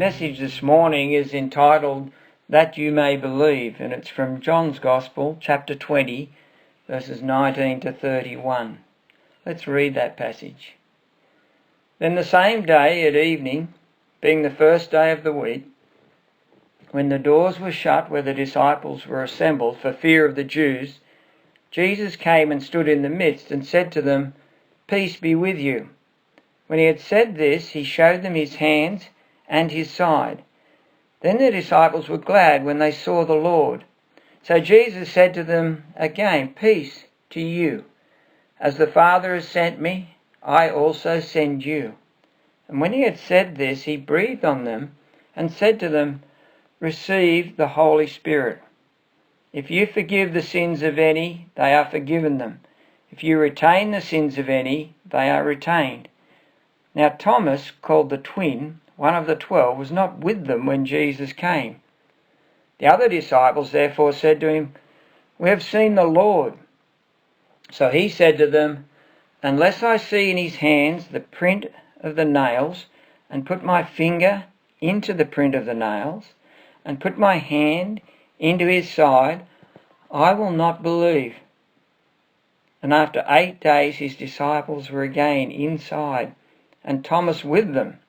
message this morning is entitled, That You May Believe, and it's from John's Gospel, chapter 20, verses 19 to 31. Let's read that passage. Then the same day at evening, being the first day of the week, when the doors were shut where the disciples were assembled for fear of the Jews, Jesus came and stood in the midst and said to them, "Peace be with you." When he had said this, he showed them his hands and his side. Then the disciples were glad when they saw the Lord. So Jesus said to them again, "Peace to you. As the Father has sent me, I also send you." And when he had said this, he breathed on them and said to them, "Receive the Holy Spirit. If you forgive the sins of any, they are forgiven them. If you retain the sins of any, they are retained." Now Thomas, called the twin, one of the 12, was not with them when Jesus came. The other disciples therefore said to him, "We have seen the Lord." So he said to them, "Unless I see in his hands the print of the nails, and put my finger into the print of the nails, and put my hand into his side, I will not believe." And after 8 days his disciples were again inside, and Thomas with them.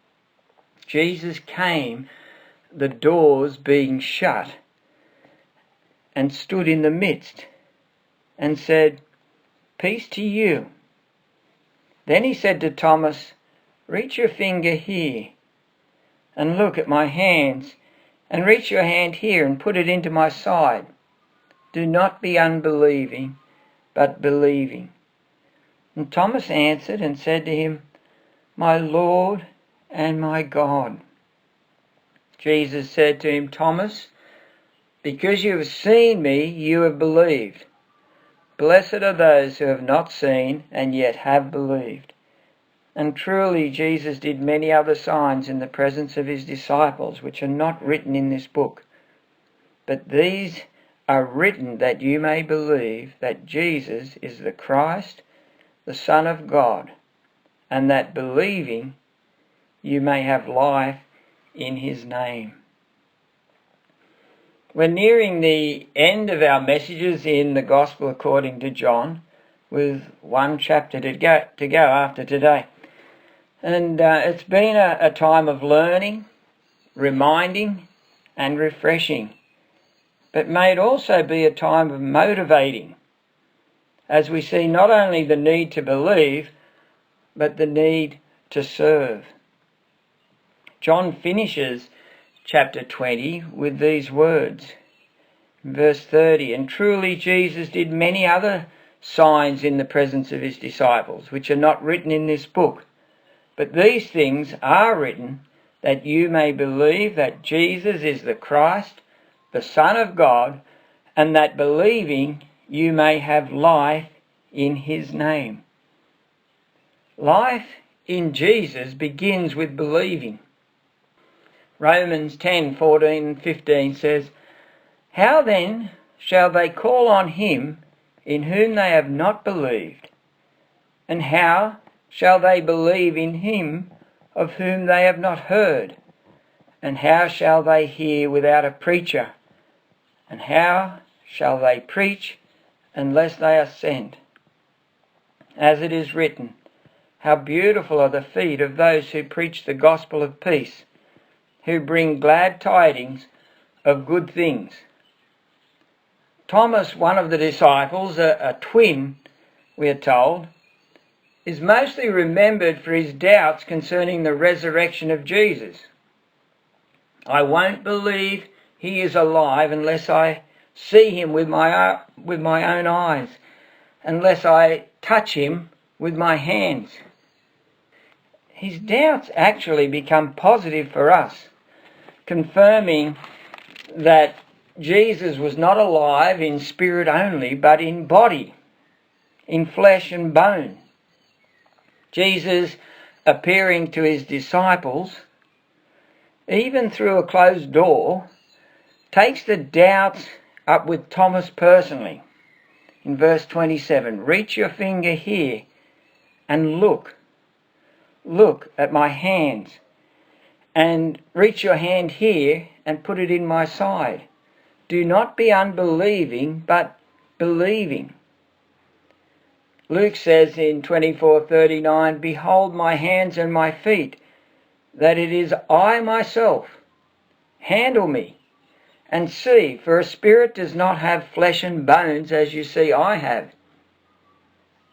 Jesus came, the doors being shut, and stood in the midst, and said, "Peace to you." Then he said to Thomas, "Reach your finger here, and look at my hands, and reach your hand here, and put it into my side. Do not be unbelieving, but believing." And Thomas answered and said to him, "My Lord and my God." Jesus said to him, "Thomas, because you have seen me, you have believed. Blessed are those who have not seen and yet have believed." And truly Jesus did many other signs in the presence of his disciples, which are not written in this book. But these are written that you may believe that Jesus is the Christ, the Son of God, and that believing you may have life in his name. We're nearing the end of our messages in the Gospel according to John, with one chapter to go after today. And it's been a time of learning, reminding and refreshing. But may it also be a time of motivating, as we see not only the need to believe, but the need to serve. John finishes chapter 20 with these words. Verse 30, "And truly Jesus did many other signs in the presence of his disciples, which are not written in this book. But these things are written that you may believe that Jesus is the Christ, the Son of God, and that believing you may have life in his name." Life in Jesus begins with believing. Romans 10:14 and 15 says, "How then shall they call on him in whom they have not believed? And how shall they believe in him of whom they have not heard? And how shall they hear without a preacher? And how shall they preach unless they are sent? As it is written, how beautiful are the feet of those who preach the gospel of peace, who bring glad tidings of good things." Thomas, one of the disciples, a twin, we are told, is mostly remembered for his doubts concerning the resurrection of Jesus. "I won't believe he is alive unless I see him with my own eyes, unless I touch him with my hands." His doubts actually become positive for us, confirming that Jesus was not alive in spirit only, but in body, in flesh and bone. Jesus, appearing to his disciples, even through a closed door, takes the doubts up with Thomas personally. In verse 27, "Reach your finger here and look at my hands, and reach your hand here and put it in my side. Do not be unbelieving, but believing. Luke says in 24:39, behold my hands and my feet, that it is I myself. Handle me, and see, for a spirit does not have flesh and bones as you see I have.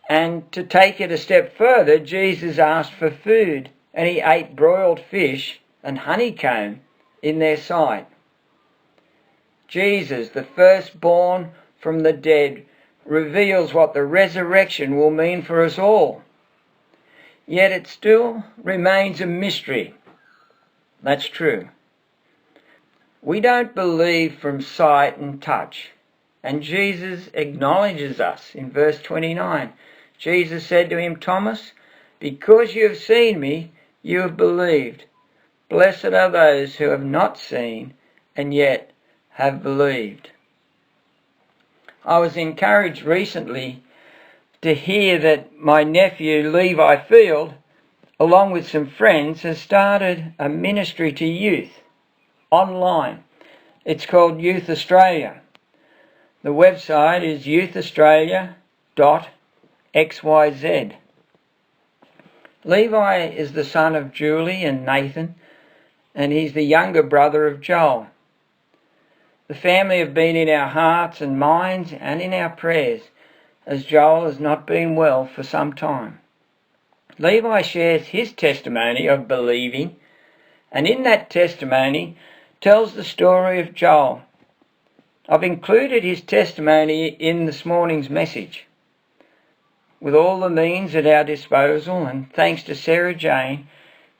And to take it a step further, Jesus asked for food, and he ate broiled fish and honeycomb in their sight. Jesus, the firstborn from the dead, reveals what the resurrection will mean for us all. Yet it still remains a mystery. That's true. We don't believe from sight and touch. And Jesus acknowledges us in verse 29. Jesus said to him, Thomas, because you have seen me, you have believed. Blessed are those who have not seen and yet have believed. I was encouraged recently to hear that my nephew Levi Field, along with some friends, has started a ministry to youth online. It's called Youth Australia. The website is youthaustralia.xyz. Levi is the son of Julie and Nathan, and he's the younger brother of Joel. The family have been in our hearts and minds and in our prayers, as Joel has not been well for some time. Levi shares his testimony of believing, and in that testimony tells the story of Joel. I've included his testimony in this morning's message. With all the means at our disposal, and thanks to Sarah Jane,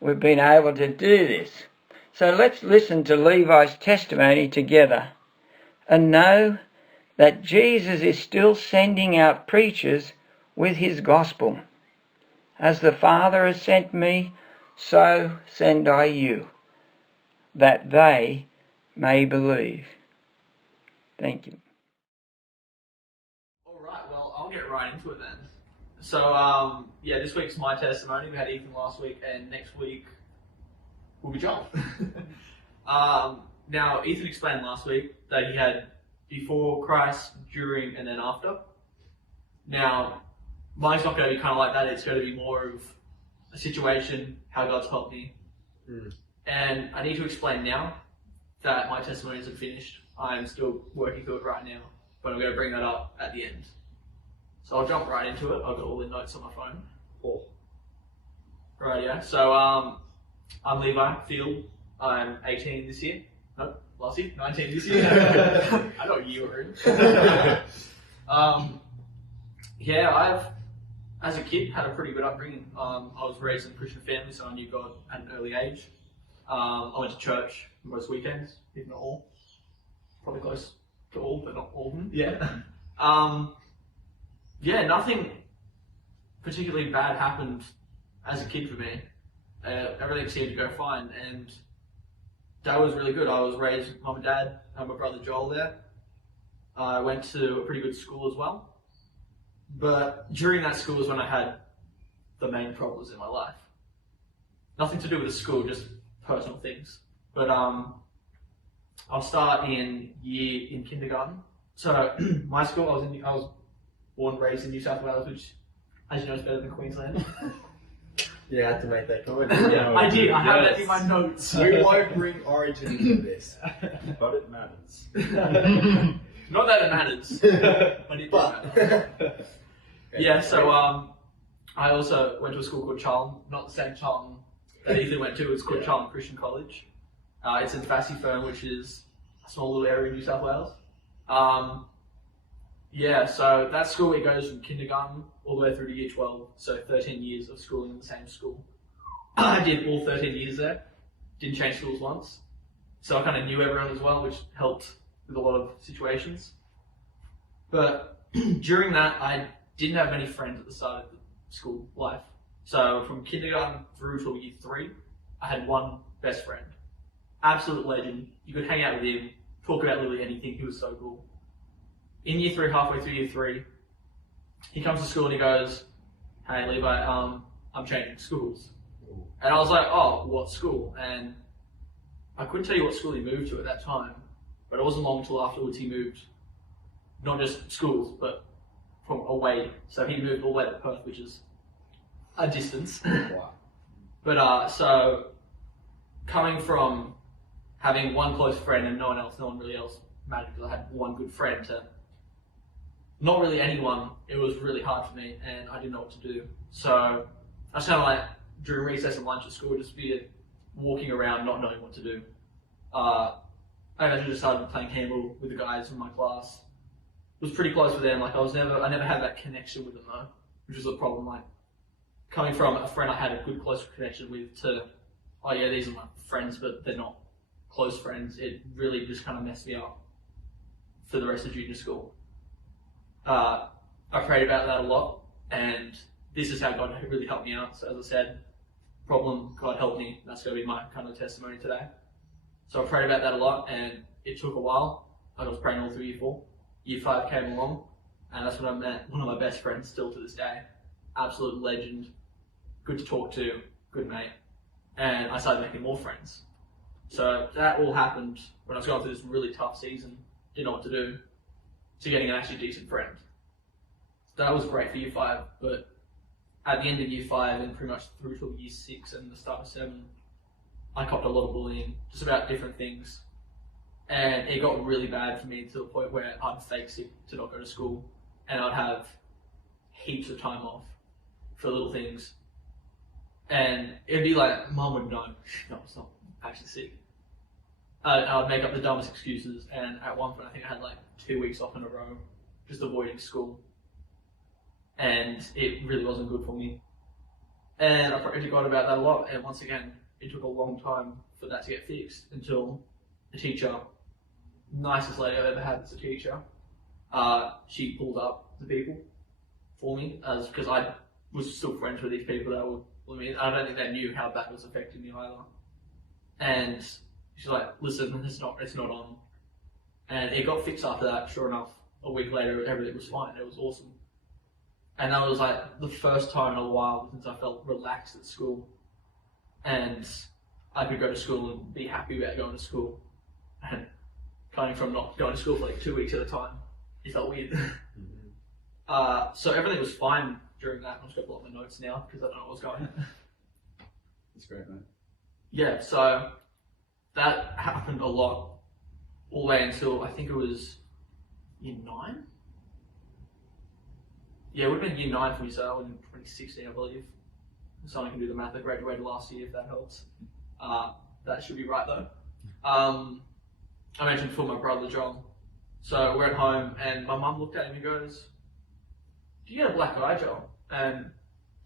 we've been able to do this. So let's listen to Levi's testimony together and know that Jesus is still sending out preachers with his gospel. As the Father has sent me, so send I you, that they may believe. Thank you. All right, well, I'll get right into it then. So, this week's my testimony. We had Ethan last week, and next week will be Joel. Now, Ethan explained last week that he had before Christ, during, and then after. Now, mine's not going to be kind of like that. It's going to be more of a situation, how God's helped me. And I need to explain now that my testimony isn't finished. I'm still working through it right now, but I'm going to bring that up at the end. So I'll jump right into it. I've got all the notes on my phone. Cool. Right, yeah. So I'm Levi Field. I'm 18 this year. No, last year. 19 this year. I know you were in. I've, as a kid, had a pretty good upbringing. I was raised in a Christian family, so I knew God at an early age. I went to church most weekends, if not all. Probably close to all, but not all of them. Yeah. Nothing particularly bad happened as a kid for me. Everything seemed to go fine, and that was really good. I was raised with mum and dad, and my brother Joel there. I went to a pretty good school as well. But during that school is when I had the main problems in my life. Nothing to do with the school, just personal things. But I'll start in kindergarten. So my school, I was born and raised in New South Wales, which, as you know, is better than Queensland. You had to make that comment. Yeah, I did. I have that in my notes. We won't bring origin into this, but it matters. Not that it matters, but it does matter. Yeah, so I also went to a school called Charlton, not the same Charlton that Ethan went to. It's called Charlton Christian College. It's in Fern, which is a small little area in New South Wales. So that school, it goes from kindergarten all the way through to year 12, so 13 years of schooling in the same school. I did all 13 years there, didn't change schools once, so I kind of knew everyone as well, which helped with a lot of situations. But during that, I didn't have many friends at the start of the school life. So from kindergarten through to year 3, I had one best friend. Absolute legend. You could hang out with him, talk about literally anything. He was so cool. In year 3, halfway through year 3, he comes to school and he goes, "Hey Levi, I'm changing schools." And I was like, "Oh, what school?" And I couldn't tell you what school he moved to at that time, but it wasn't long until afterwards he moved, not just schools, but from away. So he moved all the way to Perth, which is a distance. Wow. But so coming from having one close friend and no one really else mattered because I had one good friend to not really anyone, it was really hard for me and I didn't know what to do. So I was kind of like, during recess and lunch at school, just be walking around not knowing what to do. I eventually just started playing handball with the guys in my class. It was pretty close with them. Like I never had that connection with them though, which was a problem. Like coming from a friend I had a good close connection with to, oh yeah, these are my friends, but they're not close friends. It really just kind of messed me up for the rest of junior school. I prayed about that a lot, and this is how God really helped me out. So as I said, problem, God helped me. That's going to be my kind of testimony today. So I prayed about that a lot, and it took a while. I was praying all through year 4. Year 5 came along, and that's when I met one of my best friends still to this day. Absolute legend, good to talk to, good mate. And I started making more friends. So that all happened when I was going through this really tough season, didn't know what to do, to getting an actually decent friend. So that was great for year 5, but at the end of year 5 and pretty much through till year 6 and the start of 7, I copped a lot of bullying, just about different things. And it got really bad for me to the point where I'd fake sick to not go to school, and I'd have heaps of time off for little things. And it'd be like, Mum would know, no, it's not actually sick. I'd make up the dumbest excuses, and at one point I think I had like 2 weeks off in a row, just avoiding school. And it really wasn't good for me. And I prayed to God about that a lot, and once again, it took a long time for that to get fixed until the teacher, nicest lady I've ever had as a teacher, she pulled up the people for me, because I was still friends with these people that were, I don't think they knew how that was affecting me either. And she's like, listen, it's not on. And it got fixed after that, sure enough. A week later, everything was fine. It was awesome. And that was like the first time in a while since I felt relaxed at school. And I could go to school and be happy about going to school. And coming from not going to school for like 2 weeks at a time, it felt weird. So everything was fine during that. I'm just going to pull up my notes now because I don't know what's going on. That's great, mate. Yeah, so that happened a lot all the way until I think it was year 9? Yeah, it would have been year 9 for me, so I was in 2016, I believe. Someone can do the math. I graduated last year, if that helps. That should be right, though. I mentioned before my brother, John. So we're at home, and my mum looked at him and goes, do you get a black eye, John? And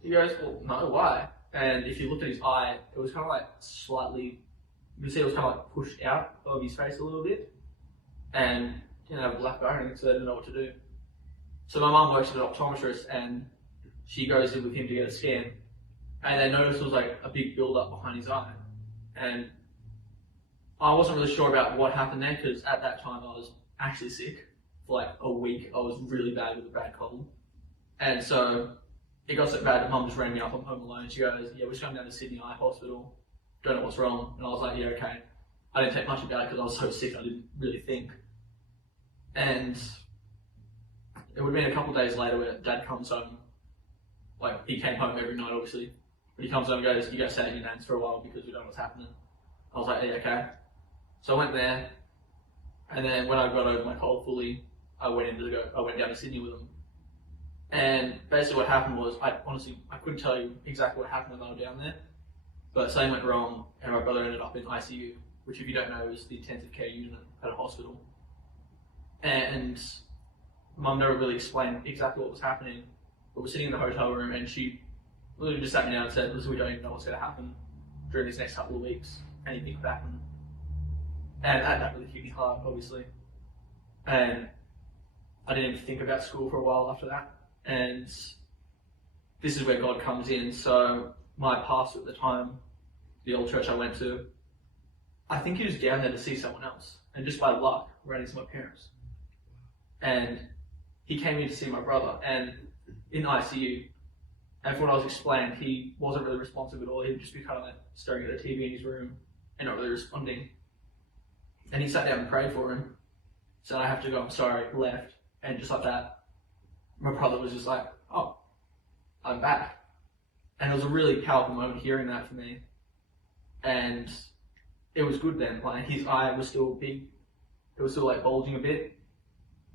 he goes, well, no, why? And if you looked at his eye, it was kind of like slightly, you can see it was kind of like pushed out of his face a little bit. And he didn't have a black eye, so they didn't know what to do. So my mum works at an optometrist, and she goes in with him to get a scan. And they noticed there was like a big build-up behind his eye. And I wasn't really sure about what happened there, because at that time I was actually sick for like a week. I was really bad with a bad cold. And so it got so bad that Mum just rang me up. I'm home alone. She goes, yeah, we're just going down to Sydney Eye Hospital. Don't know what's wrong. And I was like, yeah, okay. I didn't take much about it because I was so sick I didn't really think. And it would have been a couple of days later where Dad comes home. Like, he came home every night, obviously. But he comes home and goes, you go stay at your nan's for a while because we don't know what's happening. I was like, yeah, okay. So I went there. And then when I got over my cold fully, I went down to Sydney with him. And basically what happened was, I couldn't tell you exactly what happened when I was down there, but something went wrong and my brother ended up in ICU, which if you don't know is the intensive care unit at a hospital. And Mum never really explained exactly what was happening, but we're sitting in the hotel room and she literally just sat me down and said, listen, we don't even know what's going to happen during these next couple of weeks. Anything could happen. And that really hit me hard, obviously. And I didn't even think about school for a while after that. And this is where God comes in. So my pastor at the time, the old church I went to, I think he was down there to see someone else. And just by luck, ran into my parents. And he came in to see my brother and in ICU. And from what I was explained, he wasn't really responsive at all. He'd just be kind of like staring at the TV in his room and not really responding. And he sat down and prayed for him. So I have to go, I'm sorry, left. And just like that, my brother was just like, oh, I'm back. And it was a really powerful moment hearing that for me. And it was good then. Like, his eye was still big. It was still like bulging a bit.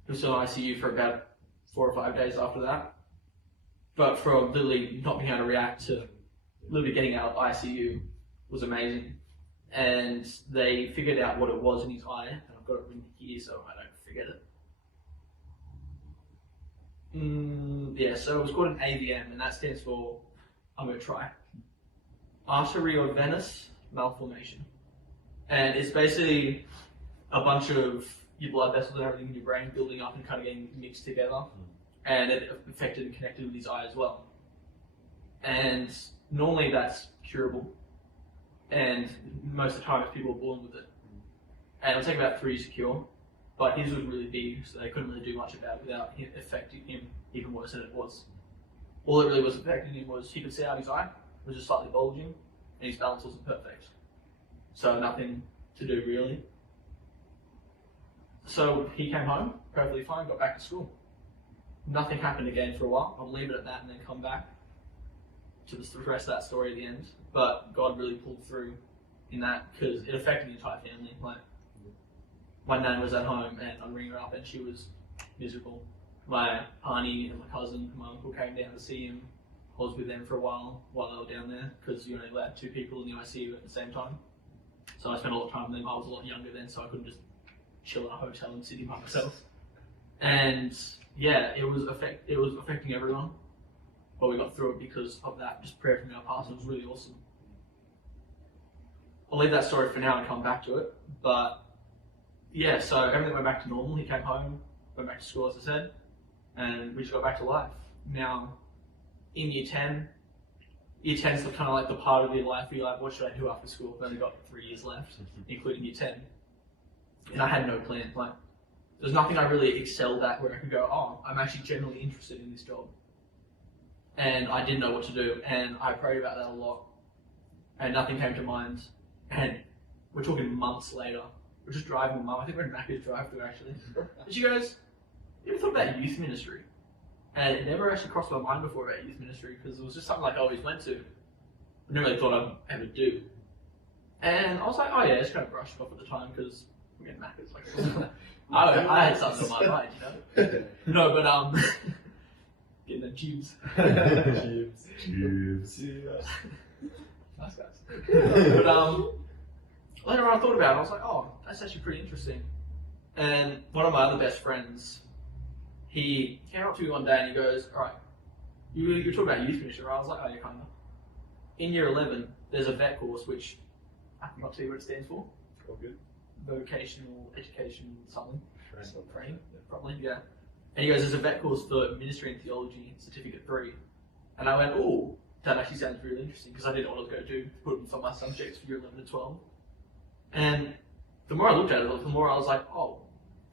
He was still in ICU for about 4 or 5 days after that. But for literally not being able to react to literally getting out of ICU was amazing. And they figured out what it was in his eye. And I've got it written here so I don't forget it. Yeah, so it was called an AVM, and that stands for, I'm going to try, arteriovenous malformation. And it's basically a bunch of your blood vessels and everything in your brain building up and kind of getting mixed together. And it affected and connected with his eye as well. And normally that's curable. And most of the time people are born with it. And it'll take about 3 years to cure. But his was really big, so they couldn't really do much about it without it affecting him even worse than it was. All it really was affecting him was he could see out his eye, it was just slightly bulging, and his balance wasn't perfect. So nothing to do really. So he came home, perfectly fine, got back to school. Nothing happened again for a while. I'll leave it at that and then come back to the rest of that story at the end. But God really pulled through in that because it affected the entire family. Like, my nan was at home and I'd ring her up and she was miserable. My auntie and my cousin and my uncle came down to see him. I was with them for a while they were down there because you only allowed 2 people in the ICU at the same time. So I spent a lot of time with them. I was a lot younger then, so I couldn't just chill in a hotel in Sydney by myself. And yeah, it was affecting everyone, but we got through it because of that. Just prayer from our pastor was really awesome. I'll leave that story for now and come back to it. But yeah, so everything went back to normal. He came home, went back to school, as I said, and we just got back to life. Now, in year 10 is kind of like the part of your life where you're like, what should I do after school? I've only got 3 years left, including year 10. And I had no plan. Like, there's nothing I really excelled at where I could go, oh, I'm actually genuinely interested in this job. And I didn't know what to do, and I prayed about that a lot, and nothing came to mind. And we're talking months later. We're just driving with Mum. I think we're in Macca's drive-through actually. And she goes, you ever thought about youth ministry? And it never actually crossed my mind before about youth ministry because it was just something like I always went to. I never really thought I'd ever do. And I was like, oh yeah, just kind of brushed it off at the time because we're getting Macca's. Like, I had something on my mind, you know? No, but getting the tubes. Tubes. Nice guys. But later on I thought about it, I was like, oh, that's actually pretty interesting. And one of my other best friends, he came up to me one day and he goes, alright, you're talking about youth ministry, right? I was like, oh yeah, kinda. In year 11, there's a VET course, which I cannot tell you what it stands for. All good. Vocational education something. Training, probably, yeah. And he goes, there's a VET course for ministry and theology, certificate 3. And I went, oh, that actually sounds really interesting because I didn't know what I was going to do, put in for my subjects for year 11 and 12. And the more I looked at it, the more I was like, oh,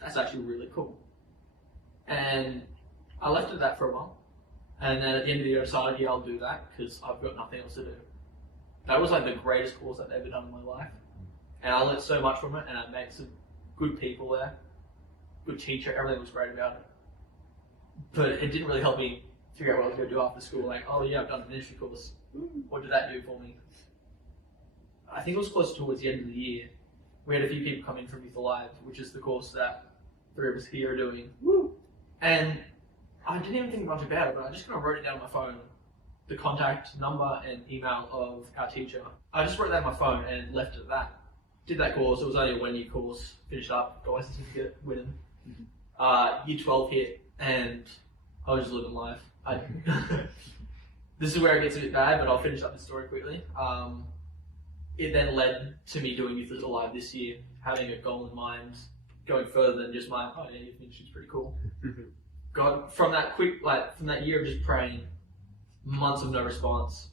that's actually really cool. And I left it at that for a while. And then at the end of the year, I decided, yeah, I'll do that because I've got nothing else to do. That was like the greatest course I've ever done in my life. And I learned so much from it, and I met some good people there, good teacher, everything was great about it. But it didn't really help me figure out what I was going to do after school. Like, oh yeah, I've done a ministry course. What did that do for me? I think it was close towards the end of the year. We had a few people come in from Youth Alive, which is the course that 3 of us here are doing. And I didn't even think much about it, but I just kind of wrote it down on my phone, the contact number and email of our teacher. I just wrote that on my phone and left it at that. Did that course, it was only a 1-year course, finished up, got my certificate, winning. Year 12 hit, and I was just living life. This is where it gets a bit bad, but I'll finish up this story quickly. It then led to me doing Youth Alive this year, having a goal in mind, going further than just my, oh yeah, youth ministry is pretty cool. God, from that from that year of just praying, months of no response,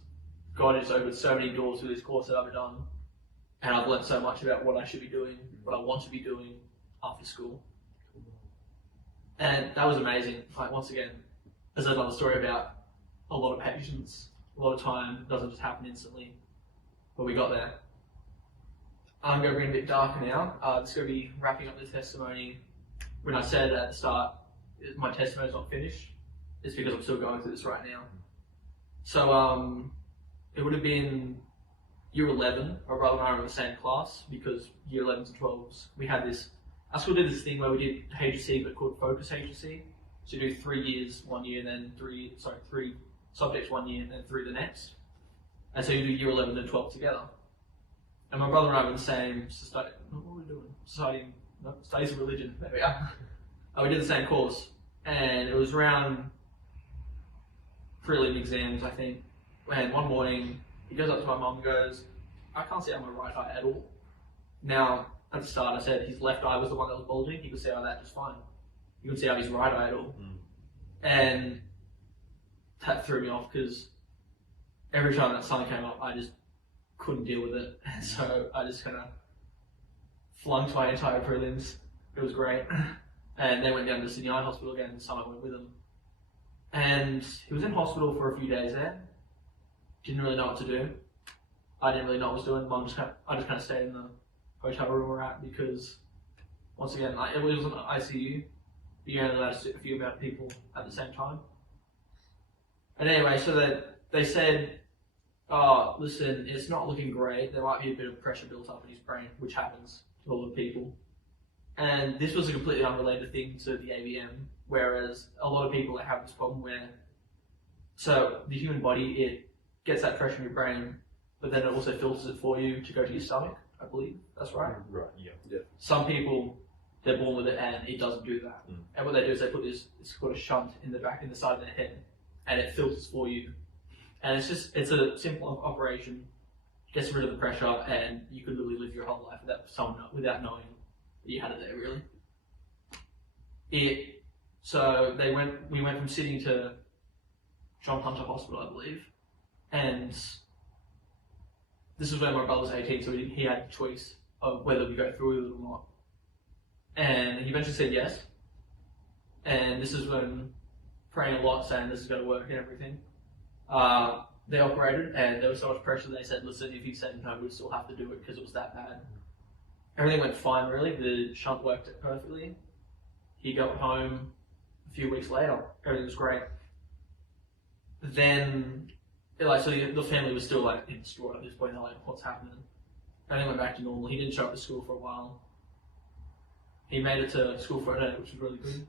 God has opened so many doors with this course that I've done, and I've learned so much about what I should be doing, what I want to be doing after school. And that was amazing. Like, once again, as I've done a story about a lot of patience, a lot of time, it doesn't just happen instantly, but we got there. I'm going to bring it a bit darker now. It's going to be wrapping up the testimony. When I said at the start, my testimony's not finished, it's because I'm still going through this right now. So, it would have been year 11. My brother and I were in the same class because year 11s and 12s, we had this, our school did this thing where we did HSC but called Focus HSC. So you do 3 years, 1 year, and then three subjects 1 year, and then 3 the next. And so you do year 11 and 12 together. And my brother and I were in the same society, what were we doing? Studies of religion, there we are. We did the same course. And it was around prelim exams, I think. And one morning, he goes up to my mum and goes, I can't see out my right eye at all. Now, at the start I said his left eye was the one that was bulging. He could see out of that just fine. He couldn't see out his right eye at all. And that threw me off because every time that sun came up, I just couldn't deal with it. And so I just kind of flunked my entire prelims. It was great. And they went down to Sydney Eye Hospital again, and I went with him. And he was in hospital for a few days there. Didn't really know what to do. I didn't really know what I was doing. I just kind of stayed in the hotel room we're at because, once again, it was an ICU. You're only allowed to sit a few amount of people at the same time. And anyway, so they said, oh, listen, it's not looking great. There might be a bit of pressure built up in his brain, which happens to a lot of people. And this was a completely unrelated thing to the AVM, whereas a lot of people have this problem where, so the human body, it gets that pressure in your brain, but then it also filters it for you to go to your stomach, I believe. That's right? Right, yeah. Some people, they're born with it and it doesn't do that. And what they do is they put this, it's called a shunt in the side of their head, and it filters for you. And it's a simple operation, gets rid of the pressure, and you could literally live your whole life without knowing that you had it there, really. So we went from Sydney to John Hunter Hospital, I believe, and this is when my brother was 18, so he had a choice of whether we go through with it or not. And he eventually said yes, and this is when praying a lot, saying this is going to work and everything. They operated, and there was so much pressure. They said, listen, if you said no, we'd still have to do it because it was that bad. Everything went fine, really. The shunt worked perfectly. He got home a few weeks later. Everything was great. Then, so the family was still in distraught at this point. They're like, what's happening? Everything went back to normal. He didn't show up to school for a while. He made it to school for a day, which was really good.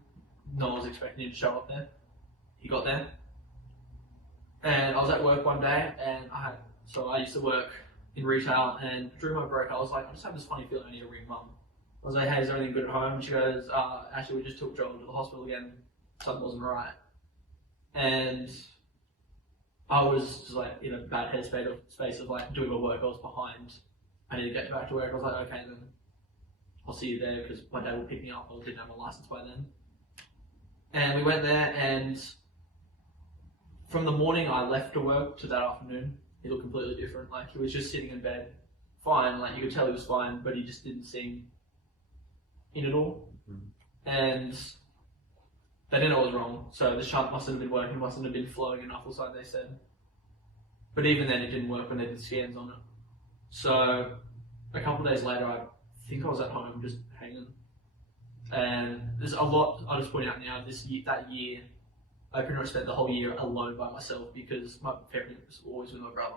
No one was expecting him to show up there. He got there. And I was at work one day, and I used to work in retail, and during my break I was like, I just have this funny feeling I need to ring mum. I was like, hey, is everything good at home? And she goes, actually we just took Joel to the hospital again, something wasn't right. And I was just in a bad headspace of doing my work. I was behind. I need to get back to work. I was like, okay then, I'll see you there because my dad will pick me up. I didn't have a license by then. And we went there, and from the morning I left to work to that afternoon, he looked completely different. He was just sitting in bed, fine. You could tell he was fine, but he just didn't seem in it all. And they didn't know what was wrong. So the shunt mustn't have been working, mustn't have been flowing enough, or so they said. But even then, it didn't work when they did scans on it. So a couple of days later, I think I was at home just hanging. And there's a lot I'll just point out now. That year, I pretty much spent the whole year alone by myself because my family was always with my brother.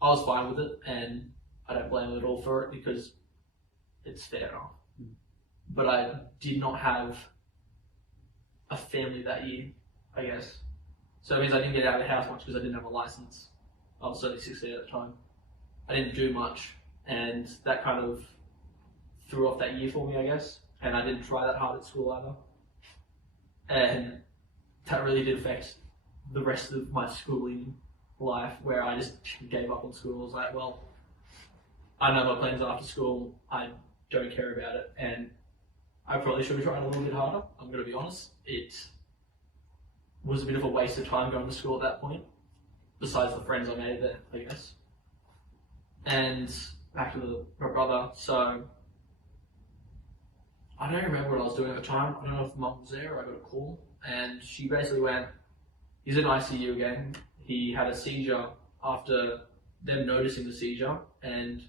I was fine with it, and I don't blame him at all for it because it's fair enough. But I did not have a family that year, I guess. So it means I didn't get out of the house much because I didn't have a license. I was only 16 at the time. I didn't do much, and that kind of threw off that year for me, I guess. And I didn't try that hard at school either. And that really did affect the rest of my schooling life, where I just gave up on school. I was like, well, I know my plans after school. I don't care about it, and I probably should have tried a little bit harder. I'm going to be honest. It was a bit of a waste of time going to school at that point, besides the friends I made there, I guess. And back to my brother. So I don't remember what I was doing at the time. I don't know if mum was there or I got a call. And she basically went, he's in ICU again. He had a seizure after them noticing the seizure, and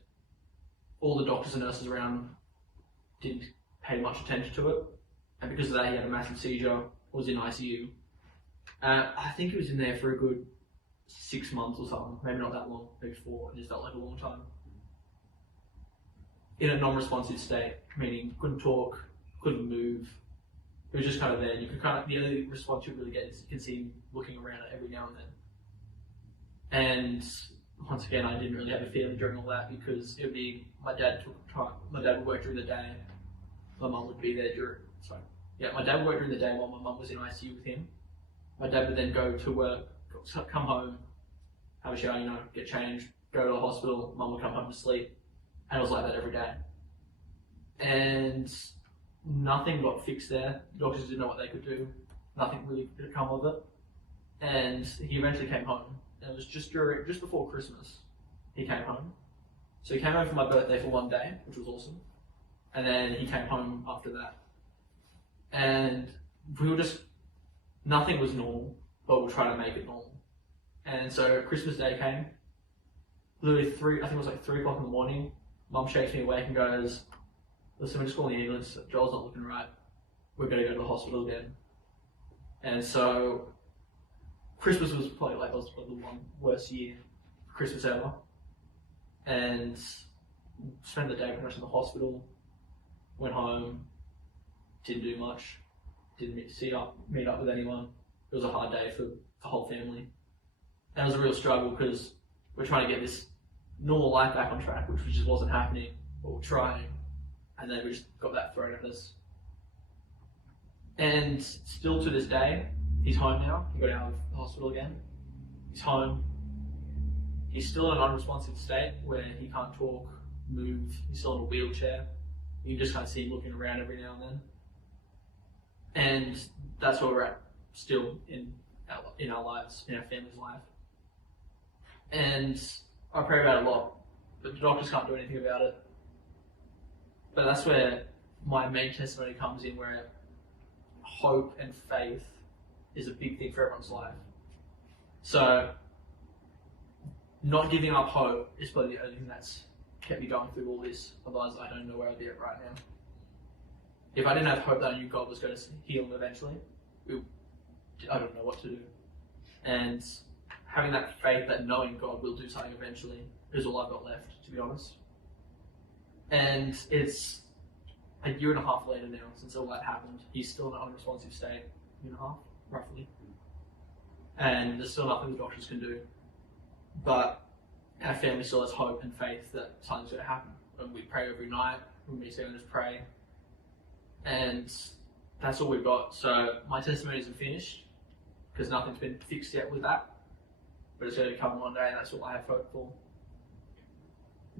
all the doctors and nurses around didn't pay much attention to it, and because of that, he had a massive seizure. Was in ICU. I think he was in there for a good 6 months or something, maybe not that long, maybe 4. It just felt like a long time. In a non-responsive state, meaning couldn't talk, couldn't move. It was just kind of there. You could the only response you really get is you can see him looking around it every now and then. And once again, I didn't really have a feeling during all that because it would be my dad would work during the day, my mum would be there my dad would work during the day while my mum was in ICU with him. My dad would then go to work, come home, have a shower, get changed, go to the hospital. Mum would come home to sleep, and it was like that every day. And nothing got fixed there. The doctors didn't know what they could do. Nothing really could come of it. And he eventually came home. And it was just before Christmas he came home. So he came home for my birthday for 1 day, which was awesome. And then he came home after that. And we were nothing was normal, but we'll try to make it normal. And so Christmas Day came, literally I think it was like 3 o'clock in the morning. Mum shakes me awake and goes, listen, we're just calling the ambulance. Joel's not looking right. We're going to go to the hospital again. And so Christmas was probably the one worst year for Christmas ever. And spent the day pretty much in the hospital, went home, didn't do much, didn't meet up with anyone. It was a hard day for the whole family. And it was a real struggle because we're trying to get this normal life back on track, which just wasn't happening, but we're trying. And then we just got that thrown at us. And still to this day, he's home now. He got out of the hospital again. He's home. He's still in an unresponsive state where he can't talk, move. He's still in a wheelchair. You can just kind of see him looking around every now and then. And that's where we're at still in our lives, in our family's life. And I pray about it a lot, but the doctors can't do anything about it. But that's where my main testimony comes in, where hope and faith is a big thing for everyone's life. So not giving up hope is probably the only thing that's kept me going through all this. Otherwise, I don't know where I'd be at right now. If I didn't have hope that I knew God was going to heal him eventually, I don't know what to do. And having that faith that knowing God will do something eventually is all I've got left, to be honest. And it's a year and a half later now since all that happened. He's still in an unresponsive state, year and a half, roughly. And there's still nothing the doctors can do. But our family still has hope and faith that something's going to happen. And we pray every night, we meet together and just pray. And that's all we've got. So my testimony isn't finished because nothing's been fixed yet with that. But it's going to come one day, and that's all I have hope for.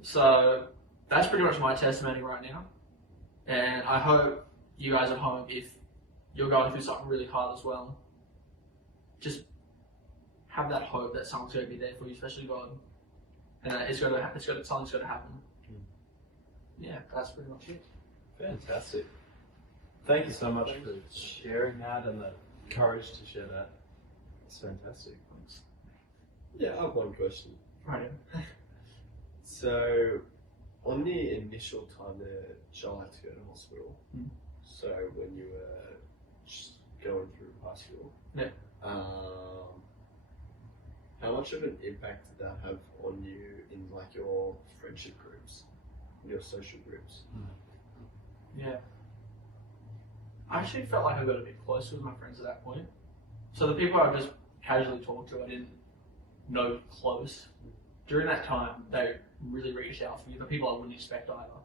So that's pretty much my testimony right now. And I hope you guys at home, if you're going through something really hard as well, just have that hope that someone's going to be there for you, especially God, and that something's going to happen. Yeah, that's pretty much it. Fantastic. Thank you so much for sharing that and the courage to share that. It's fantastic. Thanks. Yeah, I have one question. Right. So, on the initial time that Joel had to go to hospital, so when you were just going through high school, yeah. How much of an impact did that have on you in like your friendship groups, your social groups? Yeah. I actually felt like I got a bit closer with my friends at that point. So the people I just casually talked to, I didn't know close. During that time, they really reached out to me, the people I wouldn't expect either.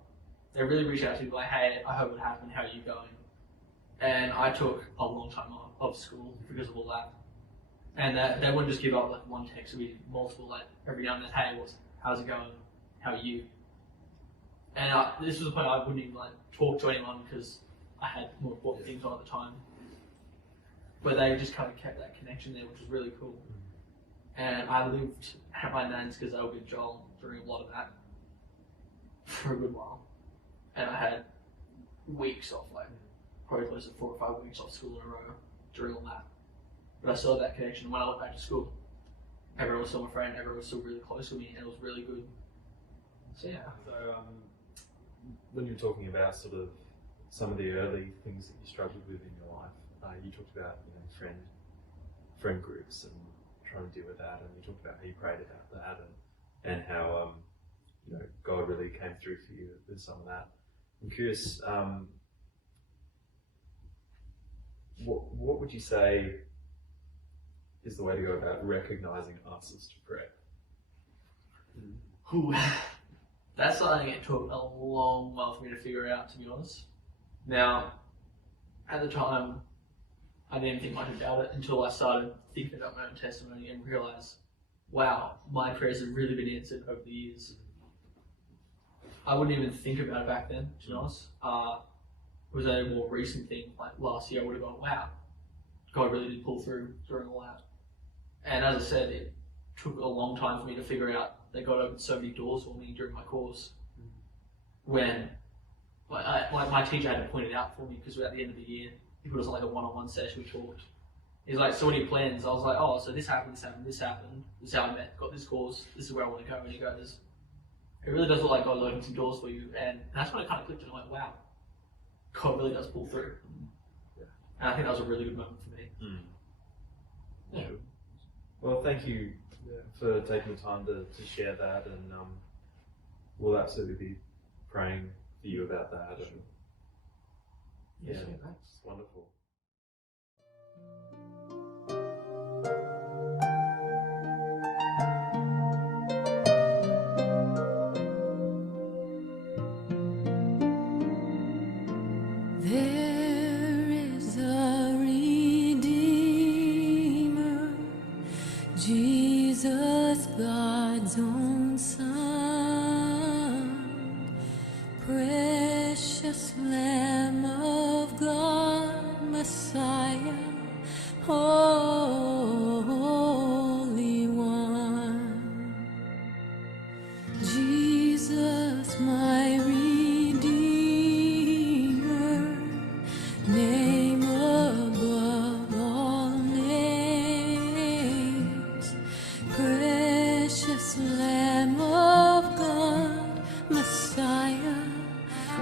They really reached out to me like, hey, I hope it happened, how are you going? And I took a long time off of school because of all that. And they wouldn't just give up like one text, it would be multiple, like every now and then, hey, how's it going? How are you? And this was the point I wouldn't even like talk to anyone because I had more important things on at the time. But they just kind of kept that connection there, which was really cool. And I lived at my nan's because I was with Joel during a lot of that for a good while. And I had weeks off, like probably close to 4 or 5 weeks off school in a row during all that. But I still had that connection. When I went back to school, everyone was still my friend, everyone was still really close with me, and it was really good. So yeah. So when you're talking about sort of some of the early things that you struggled with in your life, you talked about friend groups and trying to deal with that, and you talked about how you prayed about that, and how God really came through for you with some of that. I'm curious, what would you say is the way to go about recognizing answers to prayer? Ooh, that's something it took a long while for me to figure out, to be honest. Now, at the time, I didn't think much about it until I started thinking about my own testimony and realised, wow, my prayers have really been answered over the years. I wouldn't even think about it back then, to be honest. It was a more recent thing, like last year I would have gone, wow, God really did pull through during all that. And as I said, it took a long time for me to figure out that God opened so many doors for me during my course. When my teacher had to point it out for me, because we're at the end of the year. It was like a one-on-one session, we talked. He's like, so what are your plans? I was like, oh, so this happened, this happened, this happened. This is how I met, got this course, this is where I want to go. And he goes, it really does look like God opened some doors for you. And that's when it kind of clicked and I went, wow, God really does pull through. And I think that was a really good moment for me. Yeah. Well, thank you for taking the time to share that, and we'll absolutely be praying for you about that. Sure. And, Yes, yeah, thanks. it's wonderful. There is a Redeemer, Jesus, God's own Son, precious Lamb of God, Messiah, Holy One. Jesus, my Redeemer, name above all names, precious Lamb of God, Messiah,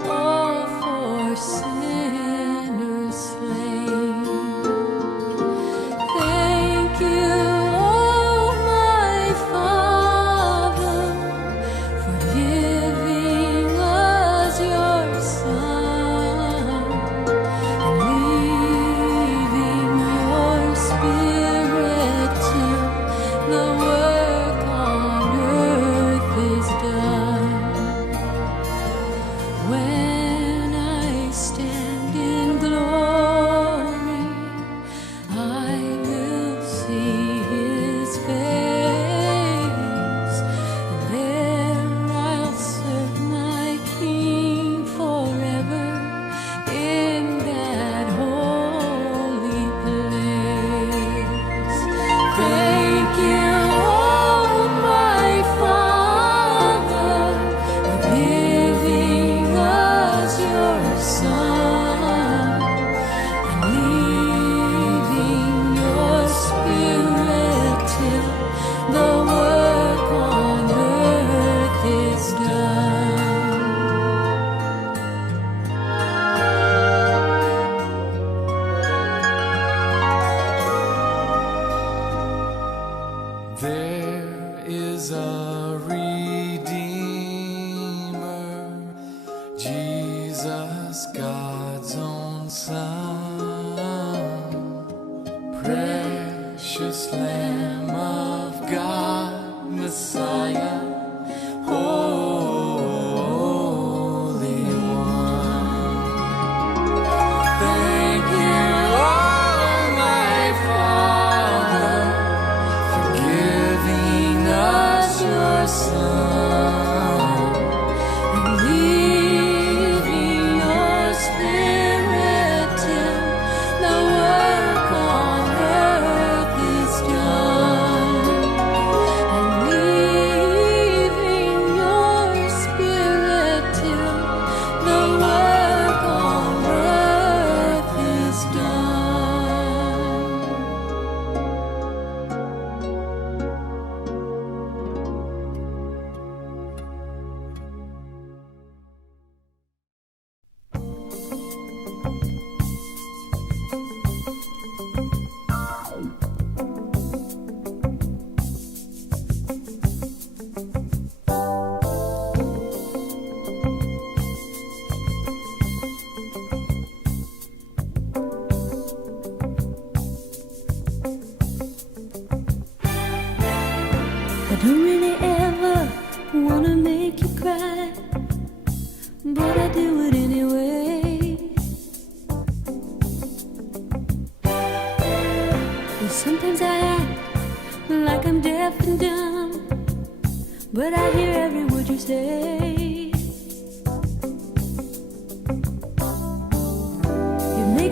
all for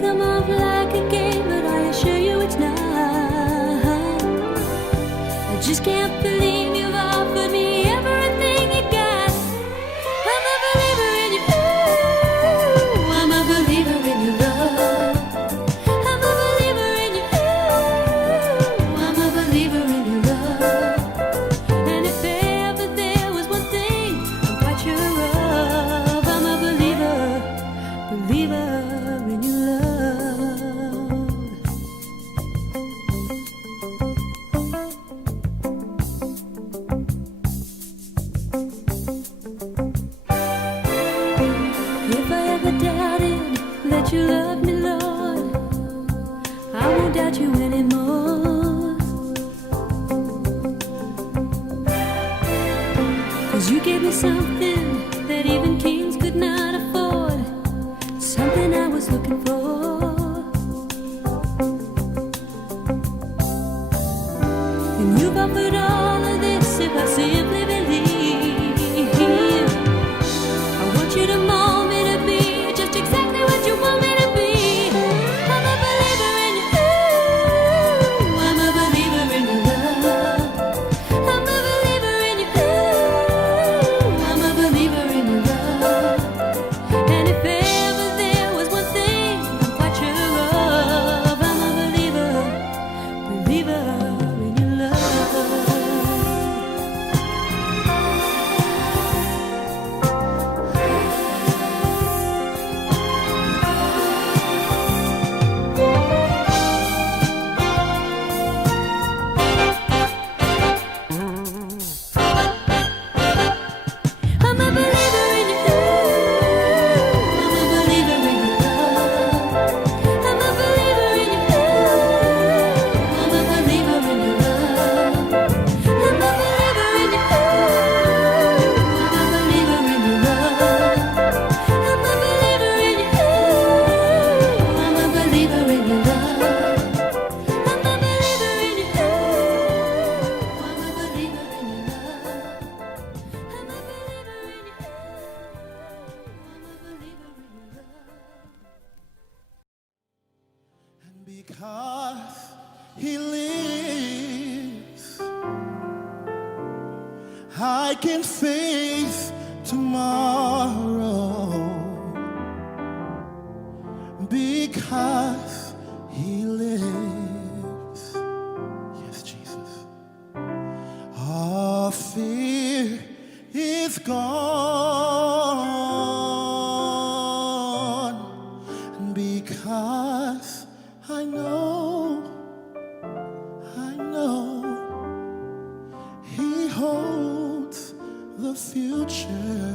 them off like a game, but I assure you it's not. I just can't believe you've offered me everything you got. I'm a believer in you. I'm a believer in your love. I'm a believer in you. I'm a believer in your love. And if ever there was one thing I'm quite sure of, I'm a believer in your love. If I ever doubted that you love me, Lord, I won't doubt you anymore. 'Cause you gave me something that even kings could not afford, something I was looking for. And you've offered all of this if I simply believe. I want you to mold me to be just exactly what you want me to be. I'm a believer in you. I'm a believer in your love. I'm a believer in you. I'm a believer in your love. And if ever there was one thing I'm quite sure of, I'm a believer in your love. I'm a believer in you. I'm a believer in your love. I'm a believer in you. I'm a believer in your love. I'm a believer in you. I'm a believer in your love. I'm a believer in you. I'm a believer in your love. I'm a believer in you. I'm a believer in your love. I'm a believer in you. I'm a believer in your love. And because he lives, I can face tomorrow. Because he lives. Yes, Jesus. All fear is gone. And because I know he holds the future.